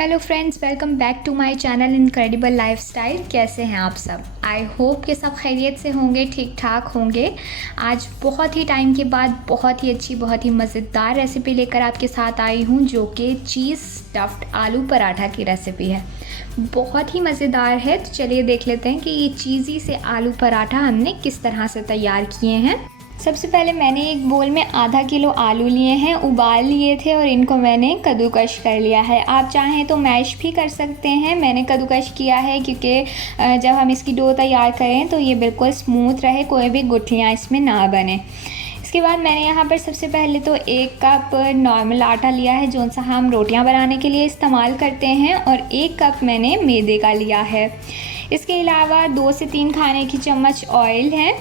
Hello friends, welcome back to my channel incredible lifestyle. कैसे हैं आप सब? आई होप कि सब खैरियत से होंगे, ठीक ठाक होंगे। आज बहुत ही टाइम के बाद बहुत ही अच्छी, बहुत ही मज़ेदार रेसिपी लेकर आपके साथ आई हूँ, जो कि चीज़ स्टफ्ड आलू पराठा की रेसिपी है। बहुत ही मज़ेदार है। तो चलिए देख लेते हैं कि ये चीज़ी से आलू पराठा हमने किस तरह से तैयार किए हैं। सबसे पहले मैंने एक बोल में आधा किलो आलू लिए हैं, उबाल लिए थे और इनको मैंने कद्दूकश कर लिया है। आप चाहें तो मैश भी कर सकते हैं। मैंने कद्दूकश किया है क्योंकि जब हम इसकी डो तैयार करें तो ये बिल्कुल स्मूथ रहे, कोई भी गुठलियाँ इसमें ना बने। इसके बाद मैंने यहाँ पर सबसे पहले तो 1 कप नॉर्मल आटा लिया है, जो सा हम रोटियाँ बनाने के लिए इस्तेमाल करते हैं, और 1 कप मैंने मैदे का लिया है। इसके अलावा 2 से 3 खाने की चम्मच ऑयल है,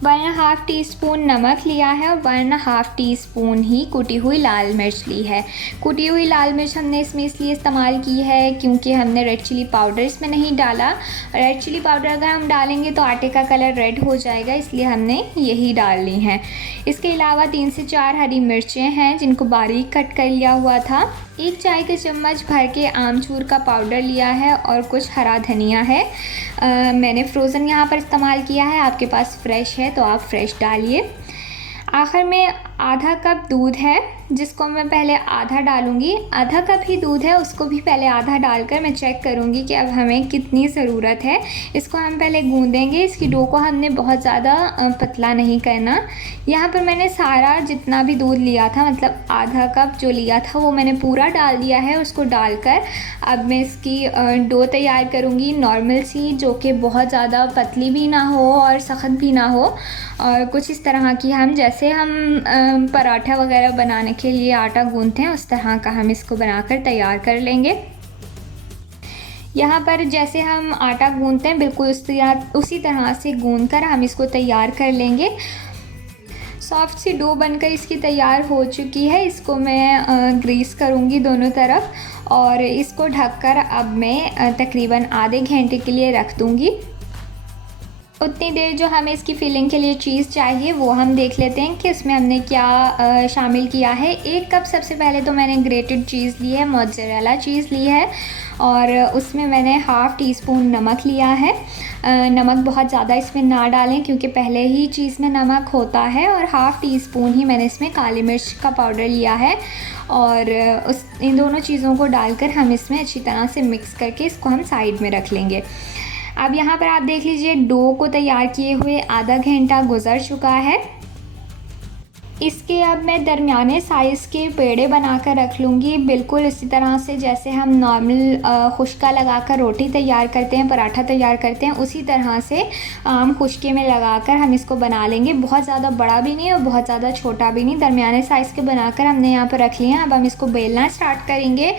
1.5 टीस्पून नमक लिया है और 1.5 टीस्पून ही कुटी हुई लाल मिर्च ली है। कुटी हुई लाल मिर्च हमने इसमें इसलिए इस्तेमाल की है क्योंकि हमने रेड चिली पाउडर इसमें नहीं डाला। रेड चिली पाउडर अगर हम डालेंगे तो आटे का कलर रेड हो जाएगा, इसलिए हमने यही डाल ली हैं। इसके अलावा 3 से 4 हरी मिर्चें हैं, जिनको बारीक कट कर लिया हुआ था। 1 चाय का चम्मच भर के आमचूर का पाउडर लिया है और कुछ हरा धनिया है। मैंने फ्रोज़न यहाँ पर इस्तेमाल किया है, आपके पास फ्रेश है तो आप फ्रेश डालिए। आखिर में आधा कप दूध है, जिसको मैं पहले आधा डालूँगी। आधा कप ही दूध है, उसको भी पहले आधा डालकर मैं चेक करूँगी कि अब हमें कितनी ज़रूरत है। इसको हम पहले गूँदेंगे। इसकी डो को हमने बहुत ज़्यादा पतला नहीं करना। यहाँ पर मैंने सारा जितना भी दूध लिया था, मतलब आधा कप जो लिया था, वो मैंने पूरा डाल दिया है। उसको डालकर अब मैं इसकी डो तैयार करूँगी, नॉर्मल सी, जो कि बहुत ज़्यादा पतली भी ना हो और सख्त भी ना हो, और कुछ इस तरह की, हम जैसे हम पराठा वगैरह बनाने के लिए आटा गूंथते हैं उस तरह का हम इसको बनाकर तैयार कर लेंगे। यहाँ पर जैसे हम आटा गूंथते हैं बिल्कुल उसी तरह से गूंथकर हम इसको तैयार कर लेंगे। सॉफ्ट सी डो बनकर इसकी तैयार हो चुकी है। इसको मैं ग्रीस करूँगी दोनों तरफ, और इसको ढककर अब मैं तकरीबन आधे घंटे के लिए रख दूँगी। उतनी देर जो हमें इसकी फिलिंग के लिए चीज़ चाहिए वो हम देख लेते हैं कि उसमें हमने क्या शामिल किया है। 1 कप सबसे पहले तो मैंने ग्रेटेड चीज़ ली है, मोज़रेला चीज़ ली है, और उसमें मैंने 1/2 टीस्पून नमक लिया है। नमक बहुत ज़्यादा इसमें ना डालें क्योंकि पहले ही चीज़ में नमक होता है, और 1/2 टीस्पून ही मैंने इसमें काली मिर्च का पाउडर लिया है, और इन दोनों चीज़ों को डालकर हम इसमें अच्छी तरह से मिक्स करके इसको हम साइड में रख लेंगे। अब यहाँ पर आप देख लीजिए, डो को तैयार किए हुए आधा घंटा गुजर चुका है। इसके अब मैं दरमियाने साइज़ के पेड़े बनाकर रख लूँगी, बिल्कुल इसी तरह से जैसे हम नॉर्मल खुश्का लगाकर रोटी तैयार करते हैं, पराठा तैयार करते हैं, उसी तरह से आम खुश्के में लगाकर हम इसको बना लेंगे। बहुत ज़्यादा बड़ा भी नहीं और बहुत ज़्यादा छोटा भी नहीं, दरमियाने साइज़ के बनाकर हमने यहाँ पर रख लिए हैं। अब हम इसको बेलना स्टार्ट करेंगे।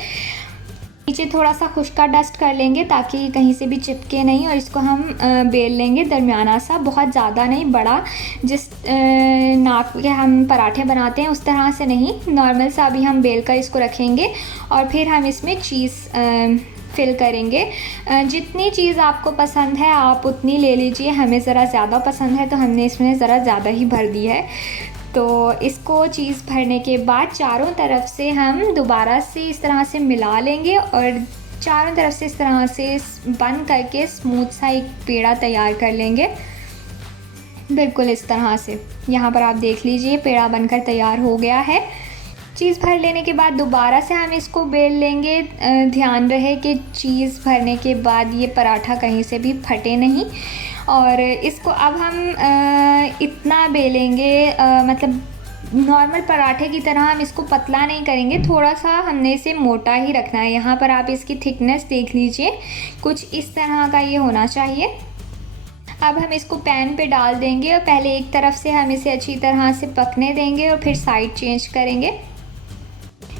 नीचे थोड़ा सा खुश्का डस्ट कर लेंगे ताकि कहीं से भी चिपके नहीं, और इसको हम बेल लेंगे दरमियाना सा, बहुत ज़्यादा नहीं, बड़ा जिस नाप के हम पराठे बनाते हैं उस तरह से नहीं, नॉर्मल सा अभी हम बेल कर इसको रखेंगे, और फिर हम इसमें चीज़ फिल करेंगे। जितनी चीज़ आपको पसंद है आप उतनी ले लीजिए। हमें ज़रा ज़्यादा पसंद है तो हमने इसमें ज़रा ज़्यादा ही भर दी है। तो इसको चीज़ भरने के बाद चारों तरफ से हम दोबारा से इस तरह से मिला लेंगे, और चारों तरफ से इस तरह से बंद करके स्मूथ सा एक पेड़ा तैयार कर लेंगे, बिल्कुल इस तरह से। यहाँ पर आप देख लीजिए, पेड़ा बनकर तैयार हो गया है। चीज़ भर लेने के बाद दोबारा से हम इसको बेल लेंगे। ध्यान रहे कि चीज़ भरने के बाद ये पराठा कहीं से भी फटे नहीं, और इसको अब हम इतना बेलेंगे, मतलब नॉर्मल पराठे की तरह हम इसको पतला नहीं करेंगे, थोड़ा सा हमने इसे मोटा ही रखना है। यहाँ पर आप इसकी थिकनेस देख लीजिए, कुछ इस तरह का ये होना चाहिए। अब हम इसको पैन पे डाल देंगे और पहले एक तरफ से हम इसे अच्छी तरह से पकने देंगे और फिर साइड चेंज करेंगे।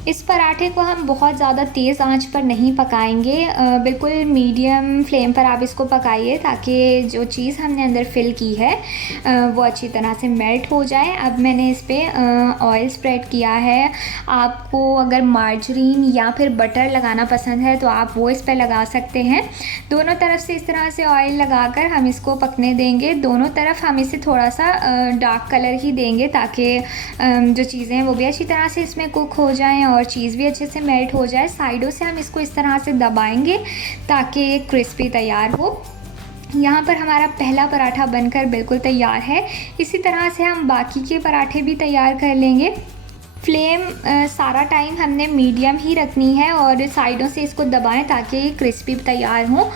इस पराठे को हम बहुत ज़्यादा तेज़ आंच पर नहीं पकाएंगे, बिल्कुल मीडियम फ्लेम पर आप इसको पकाइए ताकि जो चीज़ हमने अंदर फिल की है वो अच्छी तरह से मेल्ट हो जाए। अब मैंने इस पर ऑयल स्प्रेड किया है। आपको अगर मार्जरीन या फिर बटर लगाना पसंद है तो आप वो इस पर लगा सकते हैं। दोनों तरफ से इस तरह से ऑयल लगाकर हम इसको पकने देंगे। दोनों तरफ हम इसे थोड़ा सा डार्क कलर ही देंगे ताकि जो चीज़ें हैं वो भी अच्छी तरह से इसमें कुक हो जाएँ और और चीज़ भी अच्छे से मेल्ट हो जाए। साइडों से हम इसको इस तरह से दबाएंगे ताकि ये क्रिस्पी तैयार हो। यहाँ पर हमारा पहला पराठा बनकर बिल्कुल तैयार है। इसी तरह से हम बाकी के पराठे भी तैयार कर लेंगे। फ्लेम सारा टाइम हमने मीडियम ही रखनी है और साइडों से इसको दबाएं ताकि ये क्रिस्पी तैयार हो।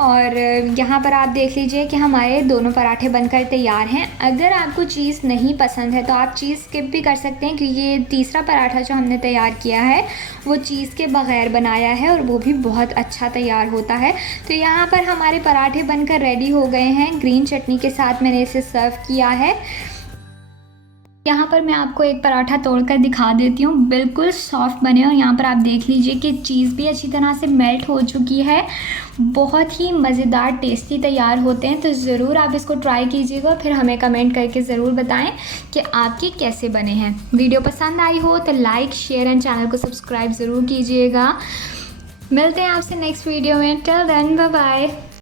और यहाँ पर आप देख लीजिए कि हमारे दोनों पराठे बनकर तैयार हैं। अगर आपको चीज़ नहीं पसंद है तो आप चीज़ स्किप भी कर सकते हैं, क्योंकि ये तीसरा पराठा जो हमने तैयार किया है वो चीज़ के बग़ैर बनाया है और वो भी बहुत अच्छा तैयार होता है। तो यहाँ पर हमारे पराठे बनकर रेडी हो गए हैं। ग्रीन चटनी के साथ मैंने इसे सर्व किया है। यहाँ पर मैं आपको एक पराठा तोड़कर दिखा देती हूँ, बिल्कुल सॉफ्ट बने और यहाँ पर आप देख लीजिए कि चीज़ भी अच्छी तरह से मेल्ट हो चुकी है। बहुत ही मज़ेदार टेस्टी तैयार होते हैं। तो ज़रूर आप इसको ट्राई कीजिएगा, फिर हमें कमेंट करके ज़रूर बताएं कि आपके कैसे बने हैं। वीडियो पसंद आई हो तो लाइक, शेयर एंड चैनल को सब्सक्राइब ज़रूर कीजिएगा। मिलते हैं आपसे नेक्स्ट वीडियो में। Till then bye bye.